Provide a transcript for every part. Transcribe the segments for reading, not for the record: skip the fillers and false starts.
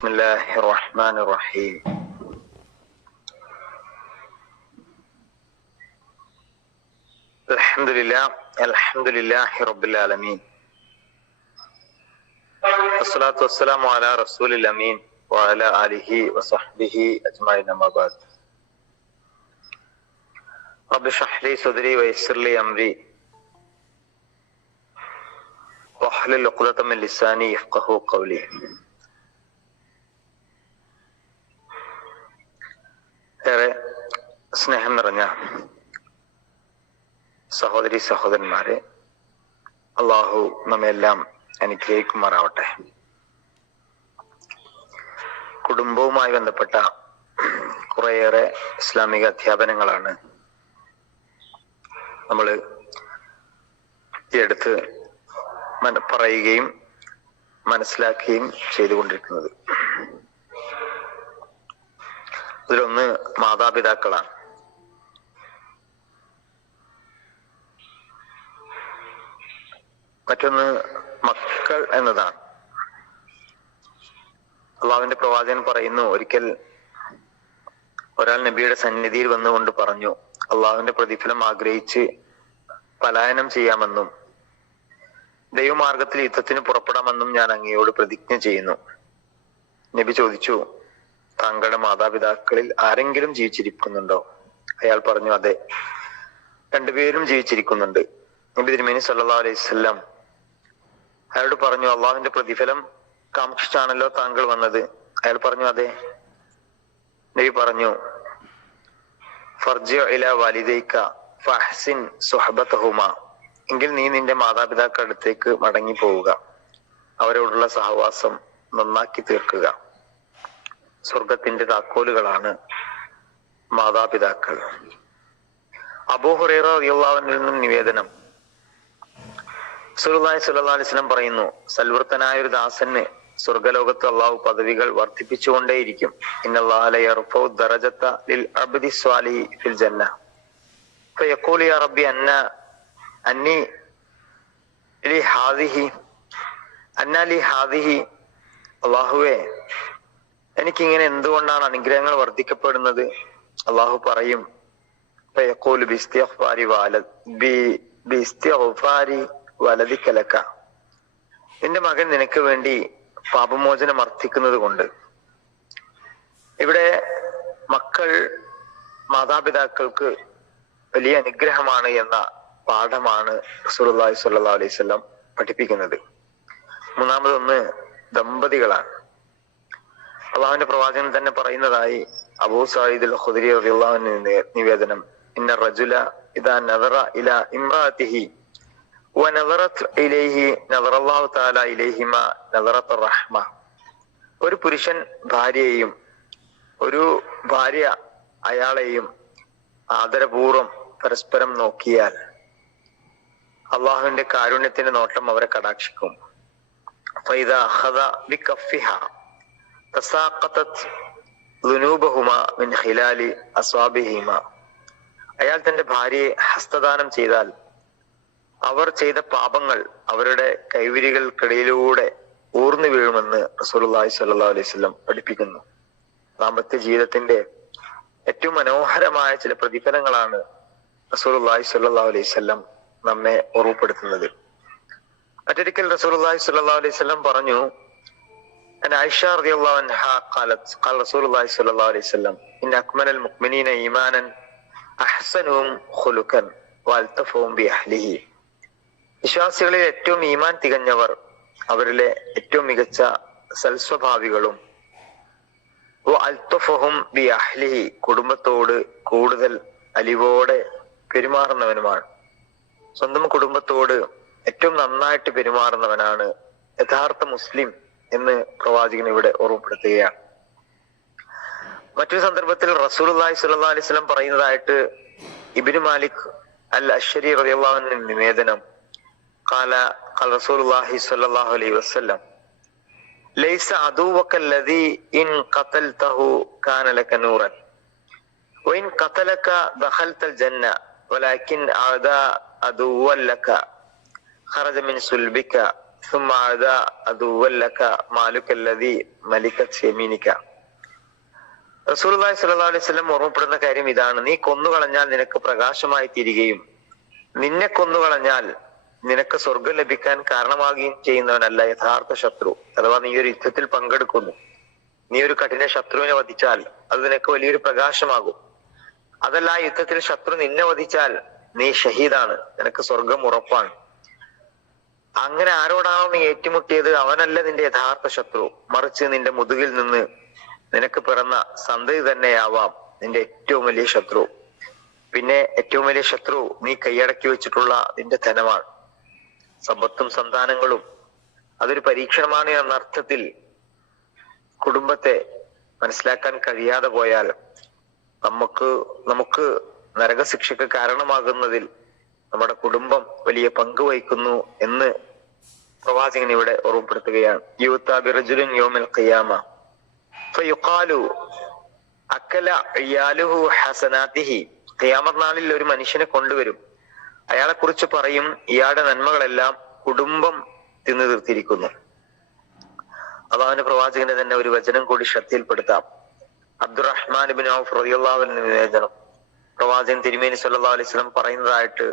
بسم الله الرحمن الرحيم. الحمد لله رب العالمين، والصلاة والسلام على رسول الأمين وعلى آله وصحبه أجمعين، أما بعد. رب اشرح لي صدري ويسر لي أمري واحلل عقدة من لساني يفقهوا قولي. ഏറെ സ്നേഹം നിറഞ്ഞ സഹോദരി സഹോദരന്മാരെ, അള്ളാഹു നമ്മെല്ലാം അനുഗ്രഹിക്കുമാറാവട്ടെ. കുടുംബവുമായി ബന്ധപ്പെട്ട കുറേയേറെ ഇസ്ലാമിക അധ്യാപനങ്ങളാണ് നമ്മൾ ഈ അടുത്ത് പറയുകയും മനസ്സിലാക്കുകയും ചെയ്തുകൊണ്ടിരിക്കുന്നത്. ഇതിലൊന്ന് മാതാപിതാക്കളാണ്. മറ്റൊന്ന് മക്കൾ എന്നതാണ്. അള്ളാഹുവിന്റെ പ്രവാചകൻ പറയുന്നു, ഒരിക്കൽ ഒരാൾ നബിയുടെ സന്നിധിയിൽ വന്നുകൊണ്ട് പറഞ്ഞു, അള്ളാഹുവിന്റെ പ്രതിഫലം ആഗ്രഹിച്ച് പലായനം ചെയ്യാമെന്നും ദൈവമാർഗത്തിൽ യുദ്ധത്തിന് പുറപ്പെടാമെന്നും ഞാൻ അങ്ങയോട് പ്രതിജ്ഞ ചെയ്യുന്നു. നബി ചോദിച്ചു, താങ്കളുടെ മാതാപിതാക്കളിൽ ആരെങ്കിലും ജീവിച്ചിരിക്കുന്നുണ്ടോ? അയാൾ പറഞ്ഞു, അതെ, രണ്ടുപേരും ജീവിച്ചിരിക്കുന്നുണ്ട്. നബി തിരുമേനി സല്ലല്ലാഹു അലൈഹി വസല്ലം അയാളോട് പറഞ്ഞു, അള്ളാഹുവിന്റെ പ്രതിഫലം കാക്ഷിച്ചാണല്ലോ താങ്കൾ വന്നത്? അയാൾ പറഞ്ഞു, അതെ. നബി പറഞ്ഞു, ഫർജി ഇലാ വാലിദൈക ഫഹ്സിൻ സുഹബതഹുമാ, എങ്കിൽ നീ നിന്റെ മാതാപിതാക്കളുടെ അടുത്തേക്ക് മടങ്ങി പോവുക, അവരോടുള്ള സഹവാസം നന്നാക്കി തീർക്കുക. സ്വർഗത്തിന്റെ താക്കോലുകളാണ് മാതാപിതാക്കൾ. അബൂ ഹുറൈറ റളിയല്ലാഹു അൻഹുവിൽ നിന്നും നിവേദനം, റസൂലുള്ളാഹി സ്വല്ലല്ലാഹു അലൈഹി വസല്ലം പറയുന്നു, സൽവൃത്തനായ ഒരു ദാസന് സ്വർഗലോകത്ത് അള്ളാഹു പദവികൾ വർദ്ധിപ്പിച്ചുകൊണ്ടേയിരിക്കും. ഇന്നല്ലാഹ ലയർഫഉ ദറജത ലിൽ അബ്ദി സ്വാലിഹി ഫിൽ ജന്ന ഫയഖൂലു യാ റബ്ബി അന്നി ലി ഹാദിഹി, അല്ലാഹുവേ, എനിക്കിങ്ങനെ എന്തുകൊണ്ടാണ് അനുഗ്രഹങ്ങൾ വർദ്ധിക്കപ്പെടുന്നത്? അള്ളാഹു പറയും, ഫയഖൂലു ബിസ്തിഗ്ഫാരി വലദിക ലക, നിന്റെ മകൻ നിനക്ക് വേണ്ടി പാപമോചനം അർത്ഥിക്കുന്നത് കൊണ്ട്. ഇവിടെ മക്കൾ മാതാപിതാക്കൾക്ക് വലിയ അനുഗ്രഹമാണ് എന്ന പാഠമാണ് റസൂലുള്ളാഹി സ്വല്ലല്ലാഹു അലൈഹി വസല്ലം പഠിപ്പിക്കുന്നത്. മൂന്നാമതൊന്ന് ദമ്പതികളാണ്. അള്ളാഹുവിന്റെ പ്രവാചകൻ തന്നെ പറയുന്നതായി അബൂ സഈദ് അൽ ഖുദരി റളിയല്ലാഹു അൻഹു നിവേദനം, ഇന്ന റജുല ഇദാ നദറ ഇലാ ഇംറാതിഹി വനദറത് ഇലൈഹി നദറല്ലാഹു തആല ഇലൈഹിമാ നദറത റഹ്മ. ഒരു പുരുഷൻ ഭാര്യയെയും ഒരു ഭാര്യ അയാളെയും ആദരപൂർവം പരസ്പരം നോക്കിയാൽ അള്ളാഹുവിന്റെ കാരുണ്യത്തിന്റെ നോട്ടം അവരെ കടാക്ഷിക്കും. ഫൈദാ അഖദ ബികഫിഹാ തസാഖതത് ദുനൂബഹുമാ മിൻ ഖിലാലി അസ്വാബിഹിമാ. അയാൾ തന്റെ ഭാര്യയെ ഹസ്തദാനം ചെയ്താൽ അവർ ചെയ്ത പാപങ്ങൾ അവരുടെ കൈവിരികൾക്കിടയിലൂടെ ഊർന്നു വീഴുമെന്ന് റസൂലുള്ളാഹി സ്വല്ലല്ലാഹു അലൈഹി വസല്ലം പഠിപ്പിക്കുന്നു. ദാമ്പത്യ ജീവിതത്തിന്റെ ഏറ്റവും മനോഹരമായ ചില പ്രതിഫലങ്ങളാണ് റസൂലുള്ളാഹി സ്വല്ലല്ലാഹു അലൈഹി വസല്ലം നമ്മെ ഓർമ്മപ്പെടുത്തുന്നത്. മറ്റൊരിക്കൽ റസൂലുള്ളാഹി സ്വല്ലല്ലാഹു അലൈഹി വസല്ലം പറഞ്ഞു, ആയിഷ റളിയല്ലാഹു അൻഹാ ഖാലത് ഖാല റസൂലുള്ളാഹി സ്വല്ലല്ലാഹു അലൈഹി വസല്ലം ഇന്ന അക്മലൽ മുഅ്മിനീന ഈമാനൻ അഹ്സനുഹും ഖുലുഖൻ വഅൽതഫുഹും ബിഅഹ്ലിഹി. വിശ്വാസികളിൽ ഏറ്റവും ഈമാൻ തികഞ്ഞവർ അവരിലെ ഏറ്റവും മികച്ച സൽസ്വഭാവികളും വഅൽതഫുഹും ബിഅഹ്ലിഹി, കുടുംബത്തോട് കൂടുതൽ അലിവോടെ പെരുമാറുന്നവനുമാണ്. സ്വന്തം കുടുംബത്തോട് ഏറ്റവും നന്നായിട്ട് പെരുമാറുന്നവനാണ് യഥാർത്ഥ മുസ്ലിം എന്ന് പ്രവാചകൻ ഇവിടെ ഓർമ്മപ്പെടുത്തുകയാണ്. മറ്റൊരു സന്ദർഭത്തിൽ റസൂലുള്ളാഹി സ്വല്ലല്ലാഹു അലൈഹി വസല്ലം പറയുന്നതായിട്ട് ഇബ്നു മാലിക് അൽ അശ്ശരി റളിയല്ലാഹു അൻഹു നിവേദനം, ഖാല റസൂലുള്ളാഹി സ്വല്ലല്ലാഹു അലൈഹി വസല്ലം ലൈസ അദുവക അല്ലദീ ഇൻ ഖതൽതഹു കാന ലക നൂറൻ വഇൻ ഖതലക ദഖൽതൽ ജന്ന വലാകിൻ അദാ അദുവൻ ലക ഖറജ മിൻ സുൽബിക ثم عدا عدوا لك مالك الذي ملكت يمينك. റസൂലുള്ളാഹി സ്വല്ലല്ലാഹു അലൈഹി വസല്ലം ഓർമ്മപ്പെടുന്ന കാര്യം ഇതാണ്: നീ കൊന്നുകളഞ്ഞാൽ നിനക്ക് പ്രകാശമായി തീരുകയും നിന്നെ കൊന്നുകളഞ്ഞാൽ നിനക്ക് സ്വർഗം ലഭിക്കാൻ കാരണമാകുകയും ചെയ്യുന്നവനല്ല യഥാർത്ഥ ശത്രു. അഥവാ നീ ഒരു യുദ്ധത്തിൽ പങ്കെടുക്കുന്നു, നീ ഒരു കഠിന ശത്രുവിനെ വധിച്ചാൽ അത് നിനക്ക് വലിയൊരു പ്രകാശമാകും. അതല്ല, ആ യുദ്ധത്തിൽ ശത്രു നിന്നെ വധിച്ചാൽ നീ ഷഹീദാണ്, നിനക്ക് സ്വർഗം ഉറപ്പാണ്. അങ്ങനെ ആരോടാണോ നീ ഏറ്റുമുട്ടിയത് അവനല്ല നിന്റെ യഥാർത്ഥ ശത്രു, മറിച്ച് നിന്റെ മുതുകിൽ നിന്ന് നിനക്ക് പിറന്ന സന്തതി തന്നെയാവാം നിന്റെ ഏറ്റവും വലിയ ശത്രു. പിന്നെ ഏറ്റവും വലിയ ശത്രു നീ കൈയടക്കി വെച്ചിട്ടുള്ള നിന്റെ ധനമാണ്. സമ്പത്തും സന്താനങ്ങളും അതൊരു പരീക്ഷണമാണ് എന്ന അർത്ഥത്തിൽ കുടുംബത്തെ മനസ്സിലാക്കാൻ കഴിയാതെ പോയാൽ നമുക്ക് നരകശിക്ഷയ്ക്ക് കാരണമാകുന്നതിൽ നമ്മുടെ കുടുംബം വലിയ പങ്ക് വഹിക്കുന്നു എന്ന് പ്രവാചകൻ ഇവിടെ ഓർമ്മപ്പെടുത്തുകയാണ്. യുത്താ ബിറജുലിൻ യൗമൽ ഖിയാമ ഫയുഖാലു അക്കല ഇയാലുഹു ഹസനാതിഹി. ഖിയാമത്ത് നാളിൽ ഒരു മനുഷ്യനെ കൊണ്ടുവരും, അയാളെ കുറിച്ച് പറയും ഇയാളുടെ നന്മകളെല്ലാം കുടുംബം തിന്നു തീർത്തിരിക്കുന്നു. അള്ളാഹുവിന്റെ പ്രവാചകന്റെ തന്നെ ഒരു വചനം കൂടി ശ്രദ്ധയിൽപ്പെടുത്താം. അബ്ദുറഹ്മാൻ ഇബ്നു ഔഫ് റളിയല്ലാഹു അൻഹു നിവേദനം, പ്രവാചകൻ തിരുമേനി സല്ലല്ലാഹു അലൈഹി വസല്ലം പറയുന്നതായിട്ട്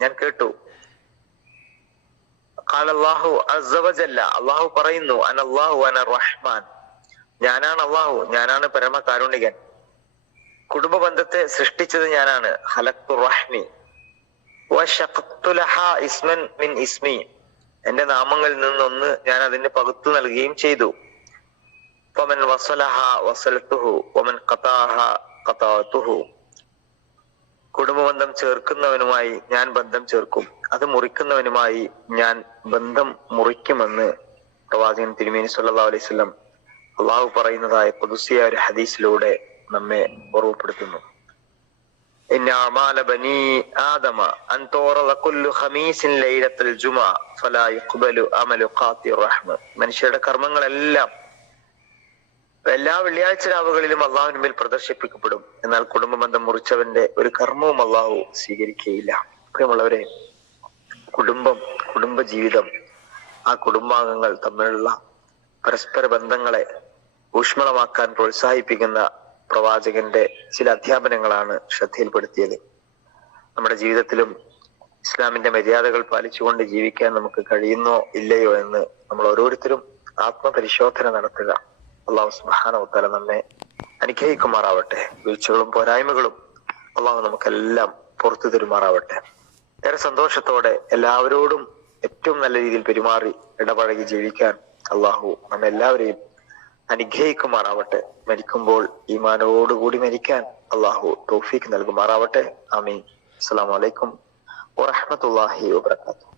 ഞാൻ കേട്ടു. ഖാല അല്ലാഹു അസ്സ വജല്ല, അല്ലാഹു പറയുന്നു, അനല്ലാഹു അന റഹ്മാൻ, ഞാനാണ് അല്ലാഹു, ഞാനാണ് പരമകാരുണികൻ. കുടുംബ ബന്ധത്തെ സൃഷ്ടിച്ചത് ഞാനാണ്. ഖലഖ്തു റഹ്മി വശഖ്തു ലഹാ ഇസ്മൻ മിൻ ഇസ്മി, എന്റെ നാമങ്ങളിൽ നിന്നൊന്ന് ഞാൻ അതിന് പകുത്തു നൽകുകയും ചെയ്തു. ഫമൻ വസലഹാ വസലതുഹു വമൻ ഖതാഹാ ഖതഅതുഹു, കുടുംബബന്ധം ചേർക്കുന്നവനുമായി ഞാൻ ബന്ധം ചേർക്കും, അത് മുറിക്കുന്നവനുമായി ഞാൻ ബന്ധം മുറിക്കുമെന്ന് പ്രവാചകൻ തിരുമേനി സല്ലല്ലാഹു അലൈഹി വസല്ലം അള്ളാഹു പറയുന്നതായ ഖുദ്സിയ ഒരു ഹദീസിലൂടെ നമ്മെ ഓർമ്മപ്പെടുത്തുന്നു. ഇന്ന അഅമാല ബനി ആദമ അൻ തുറദ കുല്ലു ഖമീസിൻ ലൈലത്തുൽ ജുമുഅ ഫലാ യുഖ്ബലു അമലു ഖാതിർ റഹ്മ, മനുഷ്യരുടെ കർമ്മങ്ങളെല്ലാം എല്ലാ വെള്ളിയാഴ്ച രാവുകളിലും അള്ളാഹുവിന് മുമ്പിൽ പ്രദർശിപ്പിക്കപ്പെടും. എന്നാൽ കുടുംബ ബന്ധം മുറിച്ചവന്റെ ഒരു കർമ്മവും അള്ളാഹു സ്വീകരിക്കുകയില്ല. പ്രിയമുള്ളവരെ, കുടുംബ ജീവിതം, ആ കുടുംബാംഗങ്ങൾ തമ്മിലുള്ള പരസ്പര ബന്ധങ്ങളെ ഊഷ്മളമാക്കാൻ പ്രോത്സാഹിപ്പിക്കുന്ന പ്രവാചകന്റെ ചില അധ്യാപനങ്ങളാണ് ശ്രദ്ധയിൽപ്പെടുത്തിയത്. നമ്മുടെ ജീവിതത്തിലും ഇസ്ലാമിന്റെ മര്യാദകൾ പാലിച്ചുകൊണ്ട് ജീവിക്കാൻ നമുക്ക് കഴിയുന്നോ ഇല്ലയോ എന്ന് നമ്മൾ ഓരോരുത്തരും ആത്മപരിശോധന നടത്തുക. അള്ളാഹു സുബ്ഹാനഹു വ തആല നമ്മെ അനുഗ്രഹിക്കുമാറാവട്ടെ. വീഴ്ചകളും പോരായ്മകളും അള്ളാഹു നമുക്കെല്ലാം പുറത്തു തരുമാറാവട്ടെ. ഏറെ സന്തോഷത്തോടെ എല്ലാവരോടും ഏറ്റവും നല്ല രീതിയിൽ പെരുമാറി ഇടപഴകി ജീവിക്കാൻ അള്ളാഹു നമ്മെല്ലാവരെയും അനുഗ്രഹിക്കുമാറാവട്ടെ. മരിക്കുമ്പോൾ ഈമാനോടുകൂടി മരിക്കാൻ അള്ളാഹു തൗഫീഖ് നൽകുമാറാവട്ടെ. ആമീൻ. അസ്സലാമു അലൈക്കും വറഹ്മത്തുള്ളാഹി വബറകാതുഹു.